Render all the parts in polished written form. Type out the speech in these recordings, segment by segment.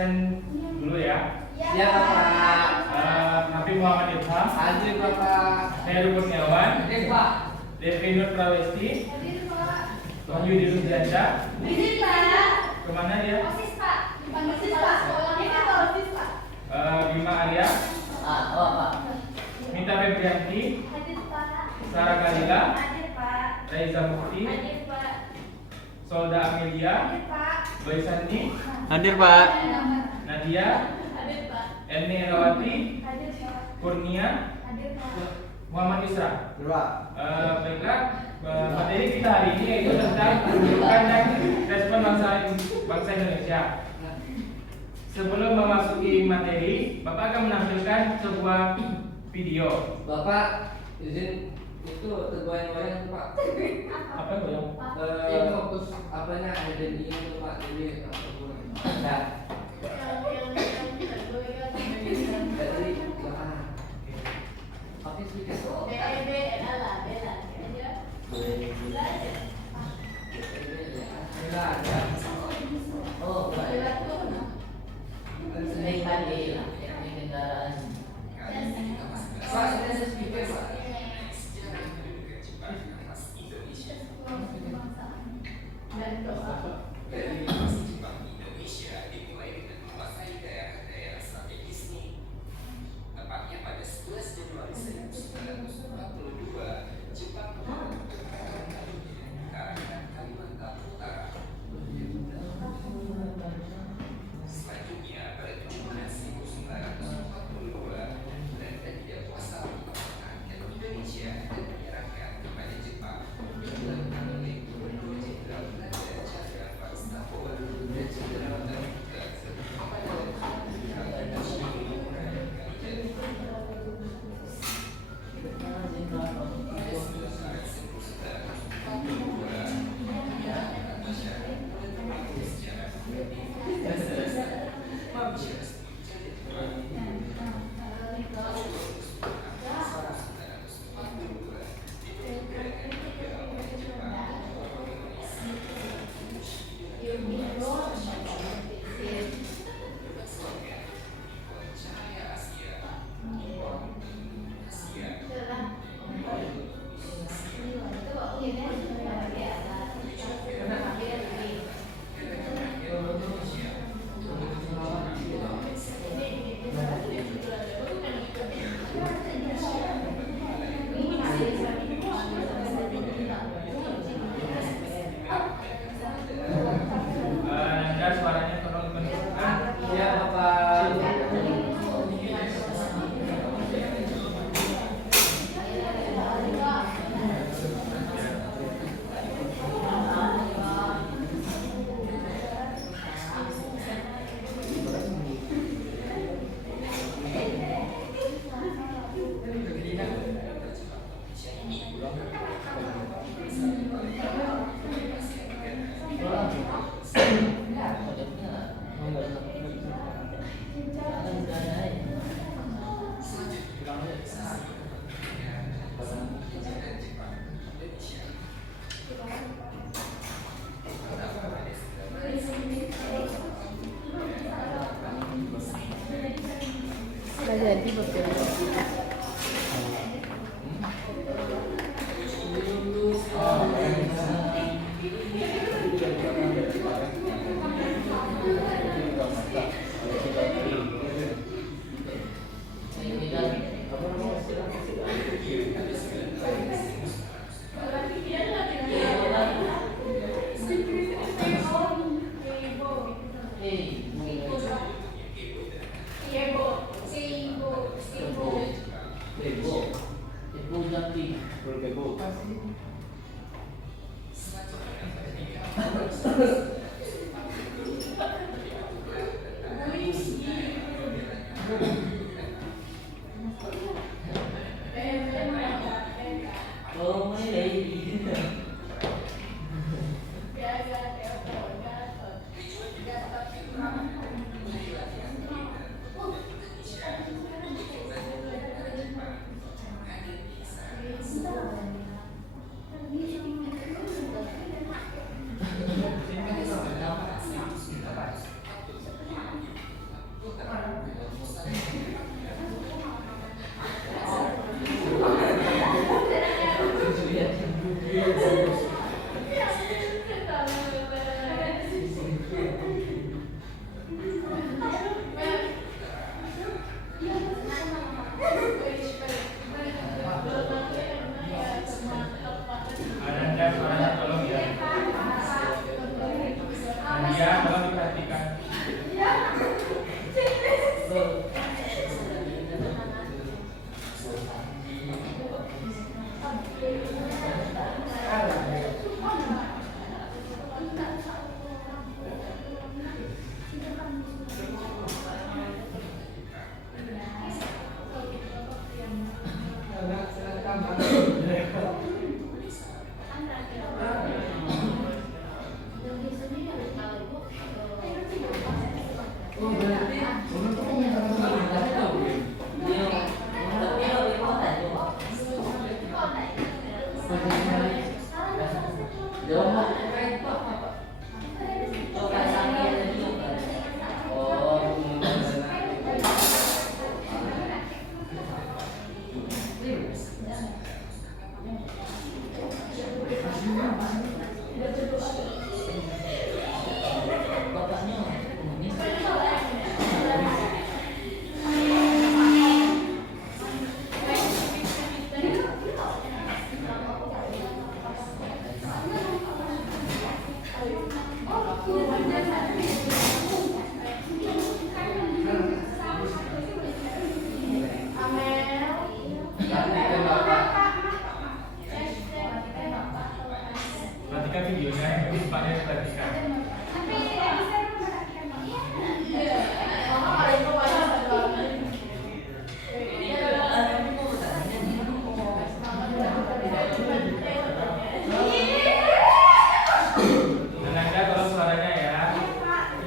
absen dulu ya. Ya Bapak. Nabi Muhammad Ilham. Hadir Bapak. Heru Kurniawan. Hadir Pak. Devi Nur Prawesti. Hadir Pak. Wahyu Dirunjanda. Hadir Pak. Kemana dia? OSIS Pak. Dipanggil OSIS Pak. Sekolahnya kan OSIS Pak. Bima Arya. Pak. Minta Febrianti. Hadir Pak. Sarah Galila. Hadir Pak. Raiza Mukti. Hadir Pak. Solda Amelia. Hadir Pak. Boy Sandi. Hadir Pak. Nadia. Hadir Pak. Eni Erawati. Hadir Pak. Kurnia. Hadir Pak. Muhammad Isra. Pak. Baiklah, materi kita hari ini yaitu tentang pendidikan dan respon bangsa Indonesia. Sebelum memasuki materi, Bapak akan menampilkan sebuah video. Bapak izin itu tergoyang-goyang Pak. Apa itu yang? Ini fokus apanya ada di itu Pak. Jadi nah. Jadi Oke sedikit. Oh, baik. Sering tadi di kendaraan. Pak, ini ada speaker Pak. Suaranya tolong dimengerti. Ya Bapak. Jadi betul. Coba sakit ada juga. Oh, bapaknya komunis. Perhatikan videonya, ini Paknya perhatikan. Ananda tolong suaranya ya.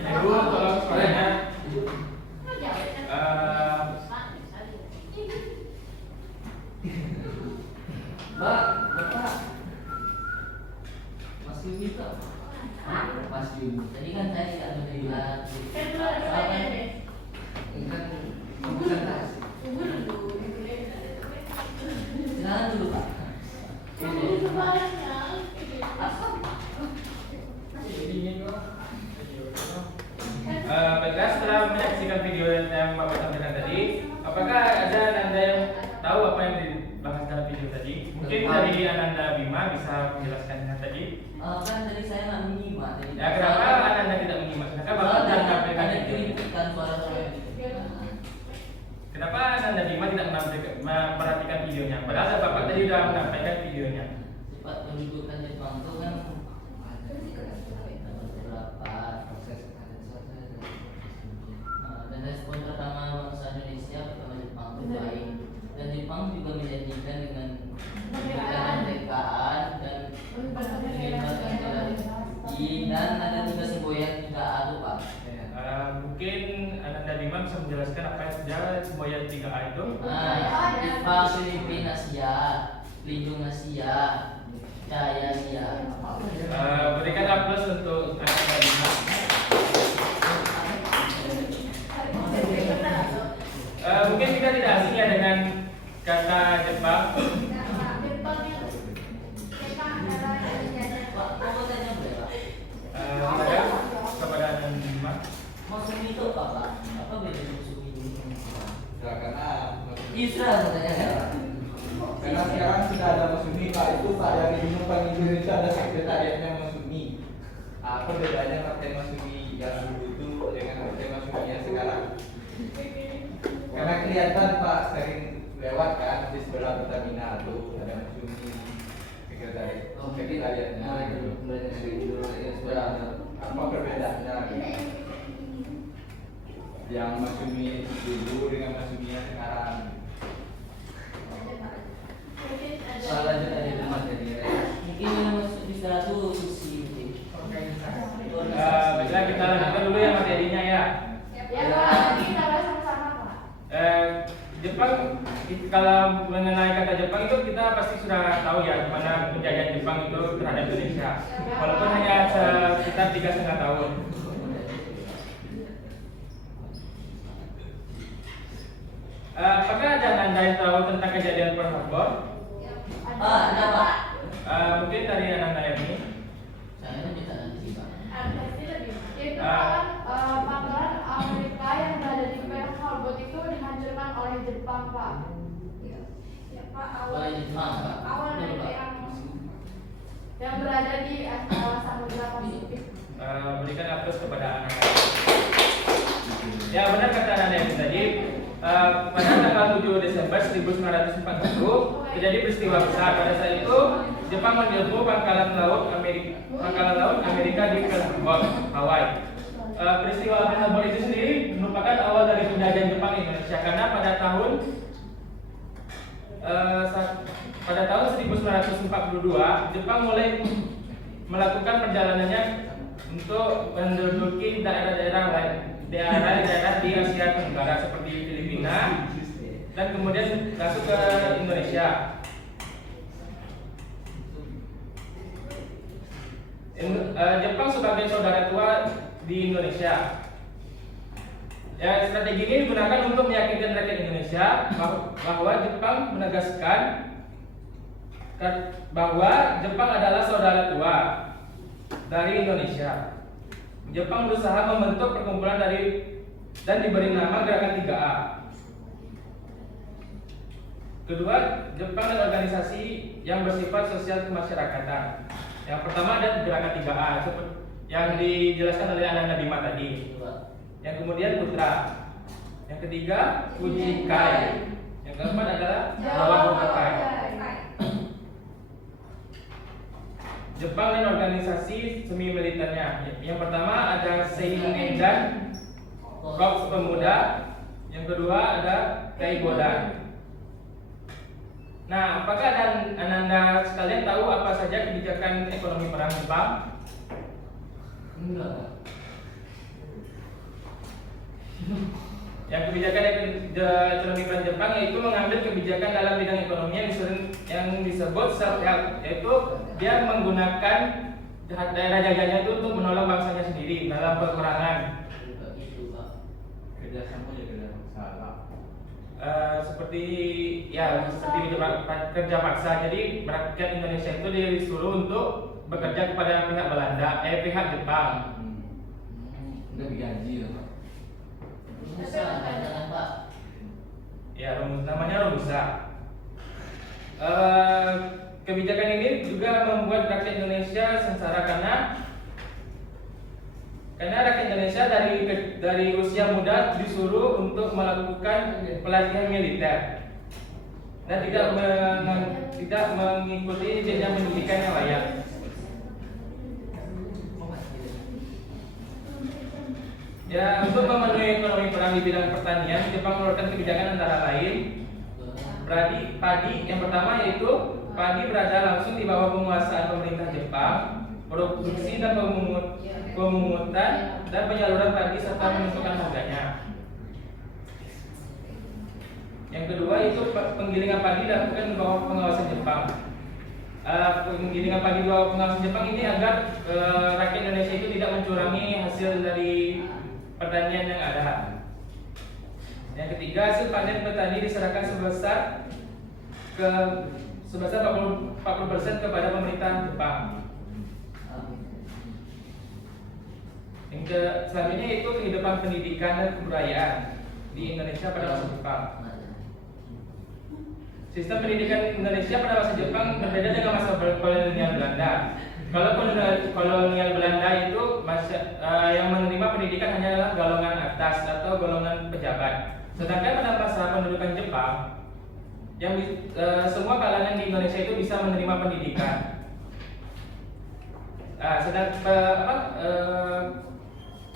Ibu tolong suaranya. Bapak. Mas Yumi tuh. Mas Yumi. Tadi kan saya tidak menerima. Kan presentasi. Silakan dulu Pak. Baiklah, setelah menyaksikan video yang Bapak sampaikan tadi, apakah ada Ananda yang tahu apa yang dibahas dalam video tadi? Mungkin dari Ananda Bima bisa menjelaskannya tadi. Kan tadi saya nggak menyimak. Ya, kenapa Ananda tidak menyimak? Kenapa Bapak tidak menampilkan video? Kenapa Ananda Bima tidak memperhatikan videonya? Padahal Bapak tadi sudah menampilkan videonya. Sifat pendudukan Jepang itu kan beberapa proses dan respon pertama bangsa Indonesia pertama Jepang itu baik, dan Jepang juga menjanjikan dengan memberikan kemerdekaan dan mengibarkan bendera dan ada juga semboyan 3A tuh Pak. Mungkin Ananda Bima bisa menjelaskan apa yang sudah semboyan 3A itu? Jepang, Filipina, Asia, Lindung Asia, Jaya Asia. Berikan aplaus untuk Ananda Bima. Mungkin kita tidak asing ya dengan kata Jepang. Pak, mau tanya boleh Pak? Kepada Ananda Bima. Maksudnya itu apa Pak? Apa beda musuh ini? Karena Israel katanya ya. karena sekarang sudah ada Masumi Pak, itu Pak dari dulu Pak Indonesia ada sekretariatnya Masumi. Apa bedanya Partai Masumi yang dulu itu dengan Partai Masumi yang sekarang? Karena kelihatan Pak sering lewat kan di sebelah Pertamina tuh ada Masumi sekretariatnya. Apa perbedaannya? Yang Masumi dulu dengan Masumi yang sekarang. Soal lanjut aja dulu materi. Mungkin yang masuk bisa tuh susi mungkin. Baiklah, kita lanjutkan dulu ya materinya ya. Jepang, kalau mengenai kata Jepang itu kita pasti sudah tahu ya gimana penjajahan Jepang itu terhadap Indonesia. Walaupun hanya sekitar 3,5 tahun. Apakah ada Anda yang tahu tentang kejadian Pearl Harbor? Ada Pak. Mungkin dari Anda yang ini. Saya minta nanti Pak. Yaitu pangkalan Amerika yang berada di Pearl Harbor itu dihancurkan oleh Jepang, Pak. Ya, Pak, Oleh Jepang Pak. awal dari Betul, Pak. yang berada di Samudra Pasifik. Berikan aplaus kepada anak. Ya, benar kata Anda yang tadi. Pada tanggal 7 Desember 1940 terjadi peristiwa besar. Pada saat itu Jepang menyerbu pangkalan laut Amerika di Pearl Harbor, Hawaii. Peristiwa Pearl Harbor itu sendiri merupakan awal dari penjajahan Jepang di Indonesia, karena pada tahun 1942 Jepang mulai melakukan perjalanannya untuk menduduki daerah-daerah di Asia Tenggara seperti Filipina dan kemudian masuk ke Indonesia. Jepang sebagai saudara tua di Indonesia. Ya, strategi ini digunakan untuk meyakinkan rakyat Indonesia bahwa Jepang menegaskan bahwa Jepang adalah saudara tua dari Indonesia. Jepang berusaha membentuk perkumpulan dan diberi nama Gerakan 3A. Kedua, Jepang dan organisasi yang bersifat sosial kemasyarakatan. Yang pertama ada Gerakan 3A yang dijelaskan oleh Ananda Bima tadi. Yang kemudian Putra. Yang ketiga Ujikai. Yang keempat adalah Jawa Bukakai. Jepang dan organisasi semi militernya. Yang pertama ada Seinen dan Korps Pemuda. Yang kedua ada Kaibodan. Nah, apakah Ananda sekalian tahu apa saja kebijakan ekonomi perang Jepang? Enggak. Yang kebijakan ekonomi perang Jepang yaitu mengambil kebijakan dalam bidang ekonomi yang disebut self-help, yaitu dia menggunakan daerah jajahnya itu untuk menolong bangsanya sendiri dalam peperangan. Kerjasama ya kerjasama. Seperti kerja paksa. Jadi rakyat Indonesia itu disuruh untuk bekerja kepada pihak Jepang. Udah digaji ya Pak. Bisa jangan Pak. Ya, namanya Romusa. Kebijakan ini juga membuat rakyat Indonesia sengsara karena rakyat Indonesia dari usia muda disuruh untuk melakukan pelatihan militer dan tidak mengikuti jenjang pendidikan yang layak. Ya, untuk memenuhi ekonomi perang di bidang pertanian, Jepang mengeluarkan kebijakan antara lain padi. Yang pertama yaitu padi berada langsung di bawah penguasaan pemerintah Jepang, produksi dan pemungutan dan penyaluran padi serta menentukan harganya. Yang kedua itu penggilingan padi dilakukan di bawah pengawasan Jepang. Penggilingan padi di bawah pengawasan Jepang ini agar rakyat Indonesia itu tidak mencurangi hasil dari pertanian yang ada. Yang ketiga, hasil panen petani diserahkan sebesar 40% kepada pemerintah Jepang. Yang selanjutnya itu kehidupan pendidikan dan kebudayaan di Indonesia pada masa Jepang. Sistem pendidikan Indonesia pada masa Jepang berbeda dengan masa kolonial Belanda. Kalau kolonial Belanda itu yang menerima pendidikan hanyalah golongan atas atau golongan pejabat. Sedangkan pada masa pendudukan Jepang, semua kalangan di Indonesia itu bisa menerima pendidikan.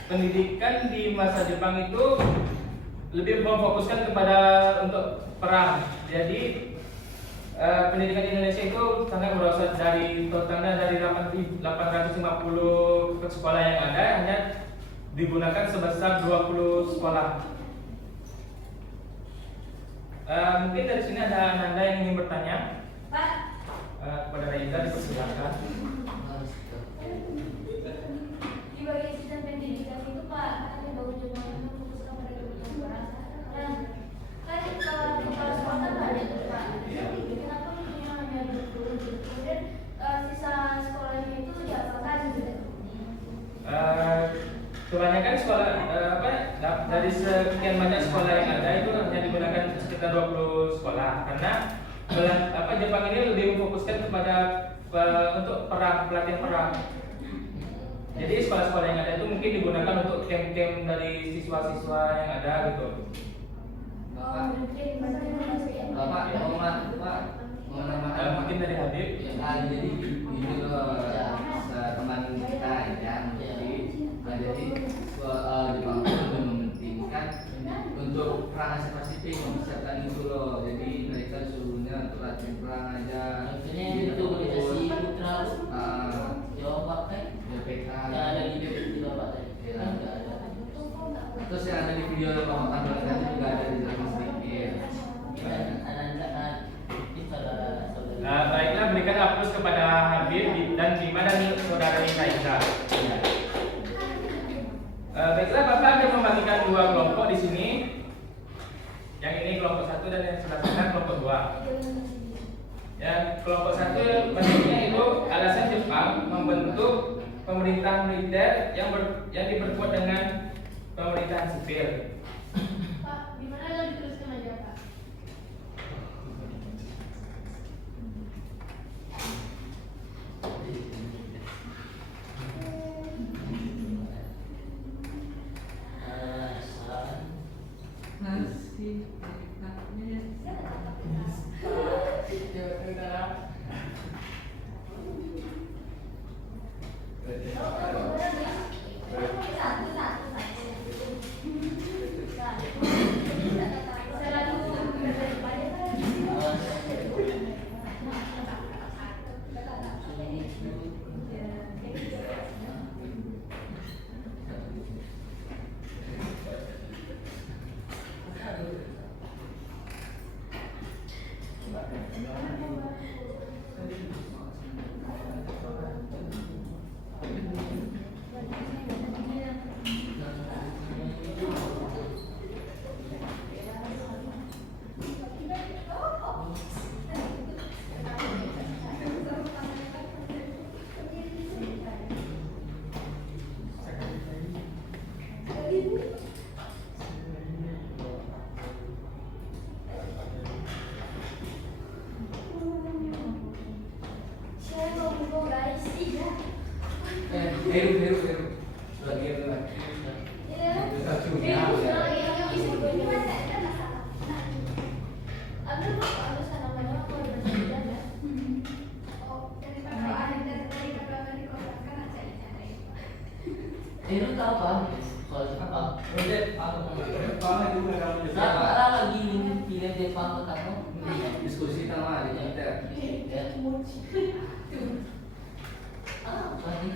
Pendidikan di masa Jepang itu lebih memfokuskan kepada untuk perang. Jadi pendidikan di Indonesia itu sangat merosot dari totalnya dari 850 sekolah yang ada hanya digunakan sebesar 20 sekolah. Mungkin dari sini ada Ananda yang ingin bertanya. Pak. Kepada Reza dipersilakan. Di bagian sistem pendidikan itu Pak, ada bahwa Jepang itu fokuskan pada kebutuhan perang. Dan kan kepala sekolah kan ada tuh Pak. Jadi kenapa punya hanya 20? Kemudian sisa sekolahnya itu diapakan gitu? Kebanyakan sekolah dari sekian banyak sekolah yang ada itu hanya digunakan sekitar 20 sekolah karena Jepang ini lebih memfokuskan kepada untuk pelatihan perang. Jadi sekolah-sekolah yang ada itu mungkin digunakan untuk camp-camp dari siswa-siswa yang ada gitu. Bapak mau nama Mungkin dari Habib. jadi ini loh teman kita ya. Jadi Jepang itu lebih mementingkan untuk perang Asia Pasifik mempersiapkan itu loh. Jadi mereka disuruhnya untuk latihan perang aja. Maksudnya itu organisasi putra Jawa Bapak BPK yang ada di Bapak tadi. Ada. Terus yang ada di video Bapak tampilkan itu juga ada di dalam sedikit. Baiklah, berikan aplaus kepada Habib dan Bima dan saudara kita Ya. Baiklah, Bapak akan membagikan dua kelompok di sini. Yang ini kelompok 1 dan yang sebelah sana kelompok 2. Yang kelompok 1 pentingnya itu alasan Jepang membentuk pemerintahan militer yang diperkuat dengan pemerintahan sipil. Pak, di mana lo diteruskan aja, Pak? Lu tahu kan soal Jepang? Jepang Sekarang lagi film Jepang ke kamu? diskusi sama adik kita. Apa nih?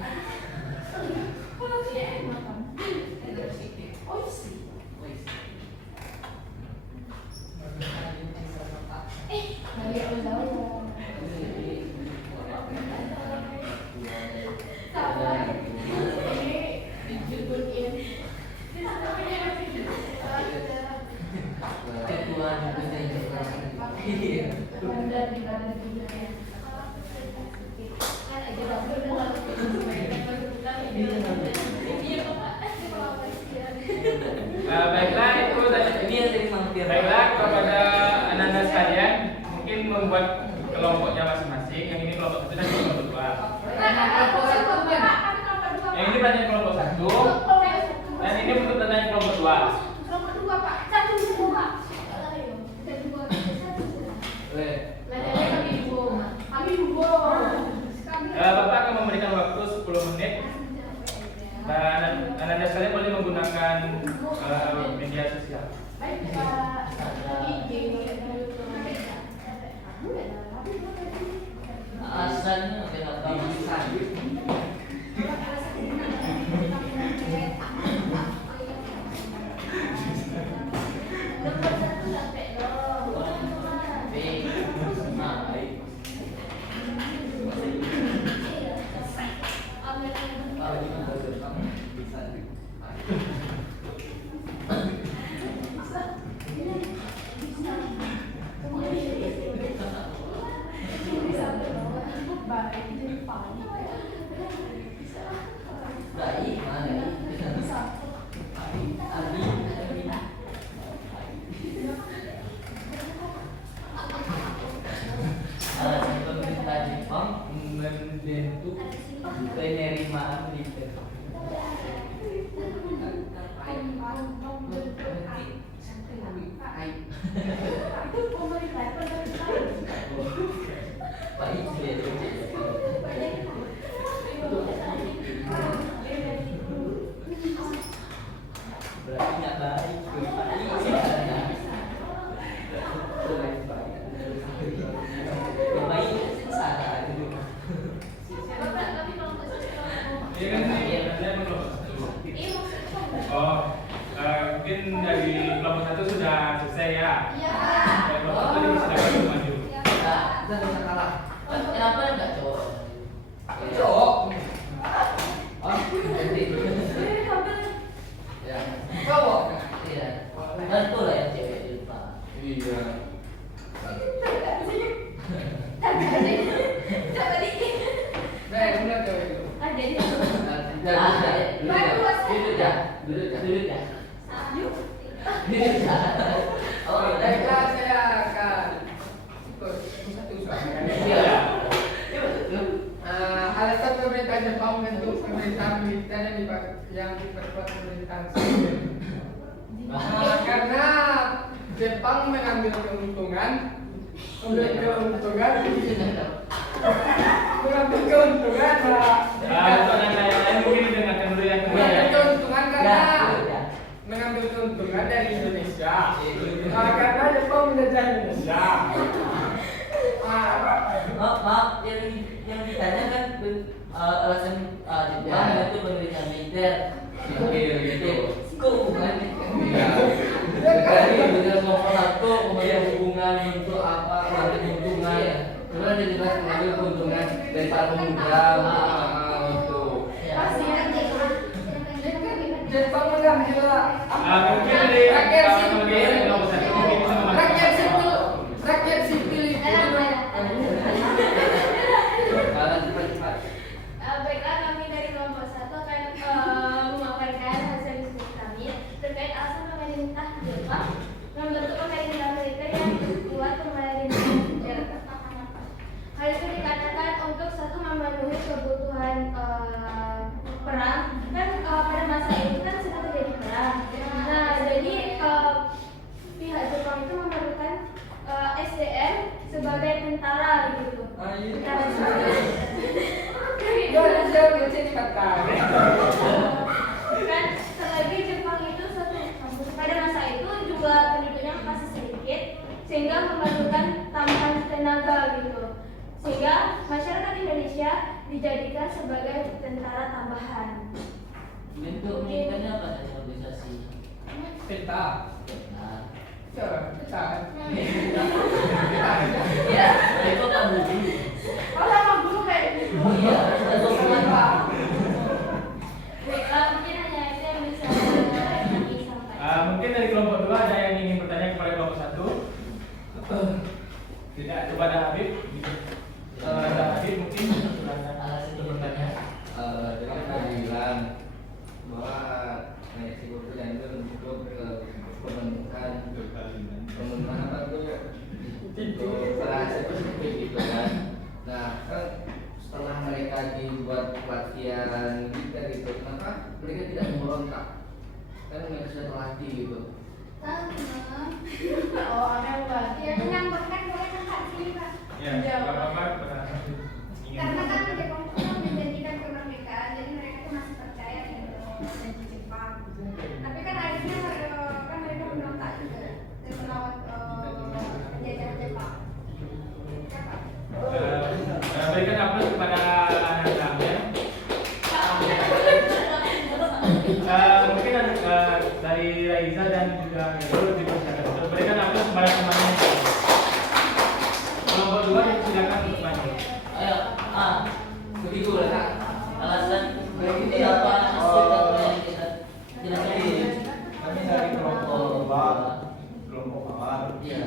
Baiklah, itu tadi. Ini yang sering mampir. Baiklah, kepada anak-anak sekalian, mungkin membuat kelompoknya masing-masing. Yang ini kelompok 1 dan kelompok 2. Yang ini banyak kelompok 1 dan ini untuk tanya kelompok 2. Bapak akan memberikan waktu 10 menit dan anak-anak sekalian boleh menggunakan media sosial. Asalnya kenapa masih baik mana? Pemerintah Jepang membentuk penerimaan militer. Baik, berarti nggak baik. Baik, salah. Iya kan ini saya kelompok 1. Oh, mungkin dari kelompok 1 sudah selesai ya. Dari kelompok 1 ini sudah maju. Kenapa enggak cowok? Cowok. Duduk ya. Oh, Baiklah, saya akan ikut satu soal. iya. Alasan pemerintah Jepang membentuk pemerintahan militer yang diperkuat pemerintahan sipil. Karena Jepang mengambil keuntungan, Pertanyaan yang lain mungkin didengarkan dulu yang kedua ya. mengambil keuntungan karena Ya. mengambil keuntungan dari Indonesia. Karena Jepang menjajah Indonesia. Maaf, yang ditanya kan alasan Jepang itu pemerintahan militer. Sipil gitu. Kok hubungannya? Iya. Dari benar ngomong satu, kemudian hubungan untuk apa, mengambil keuntungan. Kemudian jadi mengambil keuntungan dari para pemuda. Itu. Jepang mengambil Mungkin dari rakyat kemudian yang nomor satu mungkin bisa memastikan. rakyat sipil itu Cepat. Baiklah, kami dari kelompok 1 akan memaparkan hasil diskusi kami terkait alasan pemerintah Jepang membentuk pemerintahan militer yang kuat pemerintahan. Hal itu dikatakan untuk satu memenuhi kebutuhan perang kan pada masa itu kan sedang terjadi perang. Nah, jadi pihak Jepang itu memerlukan SDM sebagai tentara gitu. Kan selagi Jepang itu pada masa itu jumlah penduduknya masih sedikit sehingga memerlukan tambahan tenaga gitu, sehingga masyarakat Indonesia dijadikan sebagai tentara tambahan. Bentuk militernya apa saja organisasi? peta. Nah, Peta. ya, itu kan dulu. Oh, sama guru kayak gitu. Iya, ada dokumen Pak. Baiklah, mungkin hanya itu yang bisa kami sampaikan. Mungkin dari kelompok 2 ada yang ingin bertanya kepada kelompok 1. Tidak, kepada Habib. Ada Habib mungkin Alasan itu bertanya. Dengan keadilan bahwa pemerintahan itu untuk pembentukan apa tuh untuk perasa spesifik gitu kan. Nah kan setelah mereka dibuat pelatihan militer gitu, kenapa mereka tidak memberontak? Kan mereka sudah terlatih gitu. Oh, ada berarti yang menyampaikan boleh kakak sini Pak. ya, Bapak kepada Habib. Karena kan Jepang itu kan menjanjikan kemerdekaan, jadi mereka tuh masih percaya dengan janji Jepang. Tapi kan akhirnya kan mereka memberontak juga dan melawan penjajahan Jepang. Berikan aplaus kepada anak kami. Mungkin dari Raiza dan juga Nurul dipersilakan untuk berikan aplaus kepada temannya. Kelompok 2 silakan untuk maju. Ayo, begitu lah. Alasan ini apa? Hasil apa yang kita jelaskan? Kami dari kelompok awal, kelompok awal. Iya.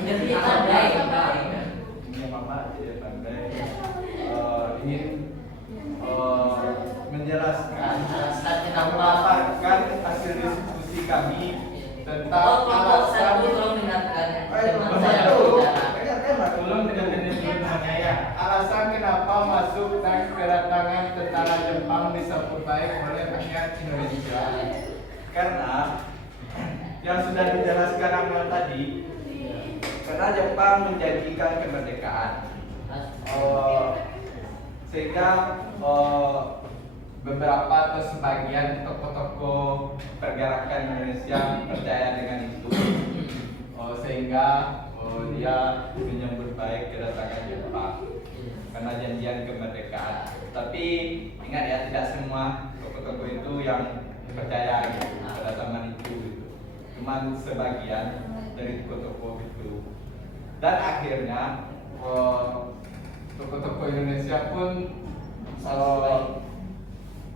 Jadi Jadi pandai. Ini Mama tidak pandai. Ingin menjelaskan, Alasan kenapa? memaparkan hasil diskusi kami tentang Kelompok alasan. satu tolong dengarkan. Teman Kelompok saya satu, bicara. dengarkan, Tolong dengarkan dulu temannya ya. alasan kenapa masuk dan kedatangan tentara Jepang disambut baik oleh rakyat Indonesia. Karena yang sudah dijelaskan Amal tadi, karena Jepang menjanjikan kemerdekaan. Sehingga beberapa atau sebagian tokoh-tokoh pergerakan Indonesia percaya dengan itu. Sehingga dia menyambut baik kedatangan Jepang karena janjian kemerdekaan. Tapi ingat ya, tidak semua tokoh-tokoh itu yang percaya gitu, kedatangan itu gitu. Cuman sebagian dari tokoh-tokoh itu. Dan akhirnya tokoh-tokoh Indonesia pun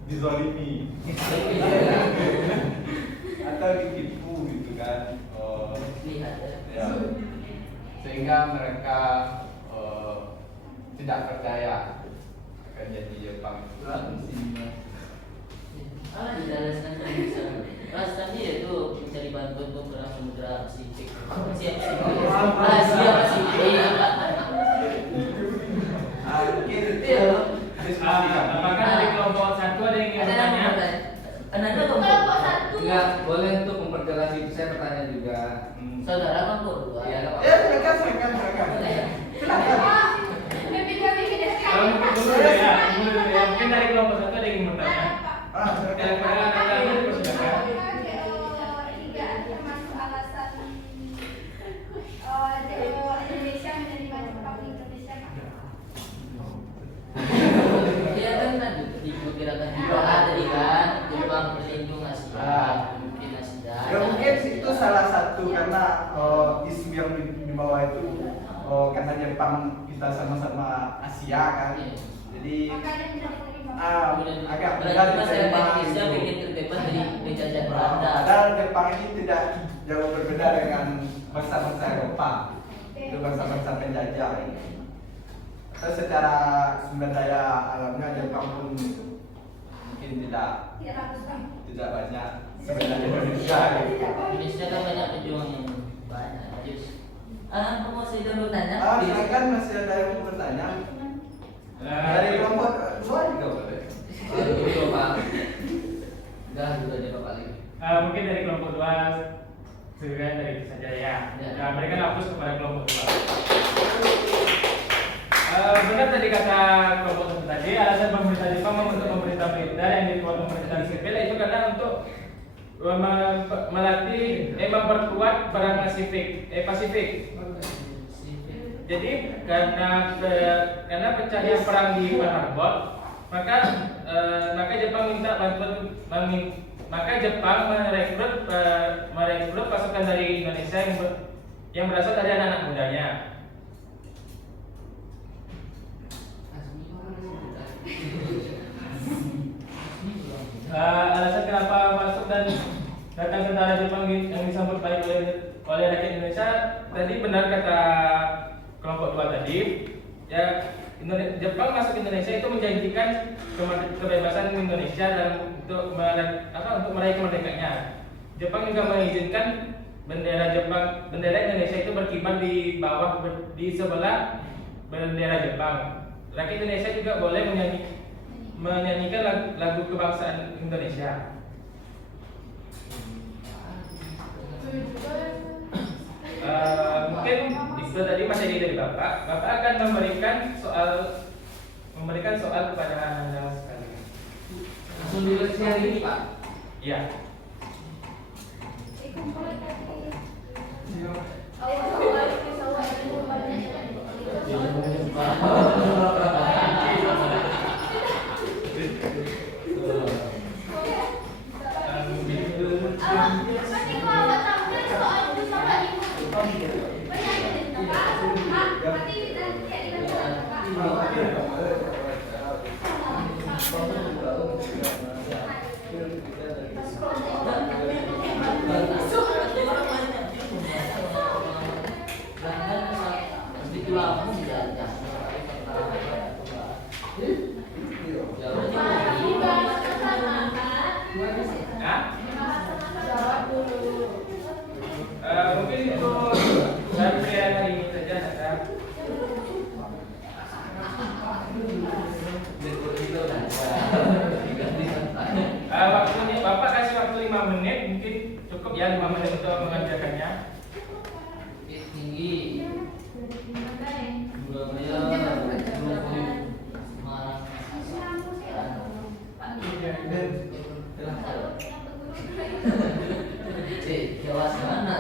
dizolimi atau ditipu gitu kan. Lihat ya. Ya. Sehingga mereka tidak percaya kerja di Jepang itu Dijelaskan saya bisa. Rasanya yaitu mencari bantuan untuk perang samudra Pasifik. Asia Pasifik. mungkin Apakah dari kelompok satu ada yang ingin bertanya? Ananda Kelompok satu. Enggak, boleh untuk memperjelas itu saya bertanya juga. Saudara kelompok dua. Iya, ya silakan Tunggu dulu ya. Mungkin dari kelompok satu ada yang ingin bertanya. Termasuk alasan Indonesia menerima Jepang di Indonesia. Dia kan tadi diperkirakan juga tadi kan Jepang berlindung Asia, mungkin Asia. Ya mungkin itu salah satu karena isu yang dibawa itu karena Jepang kita sama-sama Asia kan, jadi Makanya bisa diterima. agak berarti berat masyarakat diterima Indonesia itu. ingin terbebas dari penjajahan Belanda. Padahal Jepang ini tidak jauh berbeda dengan bangsa-bangsa Eropa, itu bangsa-bangsa penjajah. Terus secara sumber daya alamnya Jepang pun mungkin tidak Tidak bagus bang. banyak sebenarnya Indonesia. Gitu. Indonesia kan banyak pejuang yang banyak. Terus, apa mau saya dulu tanya? Silakan masih ada yang mau bertanya dari kelompok dua juga boleh. Dulu Pak. Udah dia Pak paling. Mungkin dari kelompok dua segera dari itu saja ya. Ya. Berikan hapus kepada kelompok dua. Benar tadi kata kelompok satu tadi, alasan pemerintah Jepang membentuk pemerintah militer yang dibuat pemerintah sipil itu karena untuk memperkuat perang Pasifik. Jadi karena pecahnya perang di Pearl Harbor, maka Jepang minta bantuan maka Jepang merekrut pasukan dari Indonesia yang berasal dari anak-anak mudanya. Alasan kenapa masuk dan datang tentara Jepang yang disambut baik oleh rakyat Indonesia tadi benar kata kelompok dua tadi ya. Jepang masuk Indonesia itu menjanjikan kebebasan Indonesia dan untuk meraih kemerdekaannya. Jepang juga mengizinkan bendera Indonesia itu berkibar di sebelah bendera Jepang. Rakyat Indonesia juga boleh menyanyikan lagu kebangsaan Indonesia. Mungkin itu tadi materi dari Bapak. Bapak akan memberikan soal kepada Anda sekalian. Langsung dilihat hari ini Pak. Iya. Mungkin itu saya hari ini saja Nanda. Waktunya Bapak kasih waktu 5 menit, mungkin cukup ya 5 menit untuk mengerjakannya. Tinggi. Kelas mana?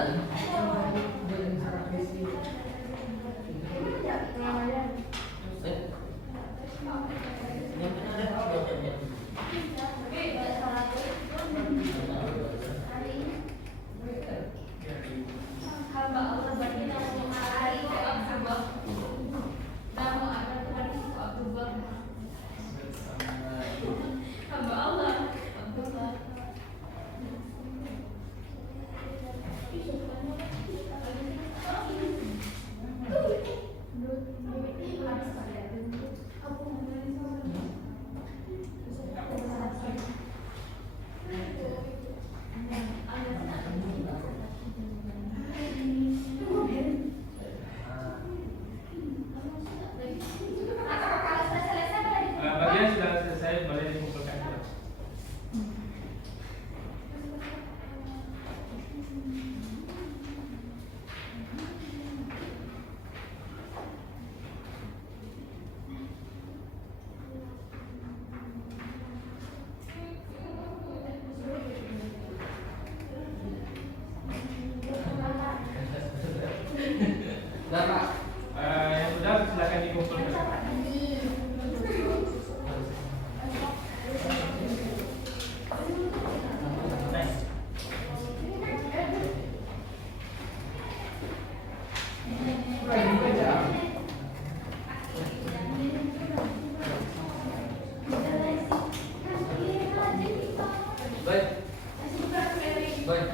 Baik. Masih buka Ferry. Baik.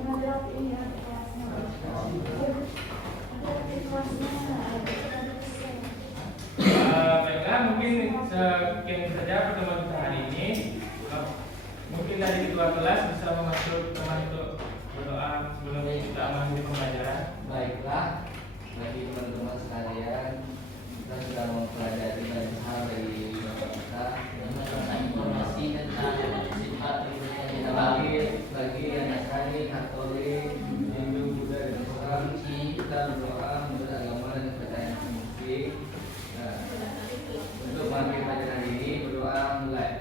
Mengadap ini ada kelasnya. Ada di kelasnya. Baiklah, mungkin sekian saja pertemuan kita hari ini. Mungkin dari ketua kelas bisa memaksud teman untuk berdoa sebelum kita mengakhiri pembelajaran. Baiklah, bagi teman-teman sekalian, kita sudah mempelajari banyak hal dari Bapak kita. Tentang informasi tentang sifat berikutnya kita bahas. Bagi yang Nasrani, Katolik, Hindu, Buddha, dan Islam, kita berdoa menurut agama dan kepercayaan masing-masing. Nah, untuk mengakhiri pelajaran ini berdoa mulai.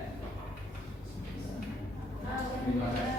Terima kasih.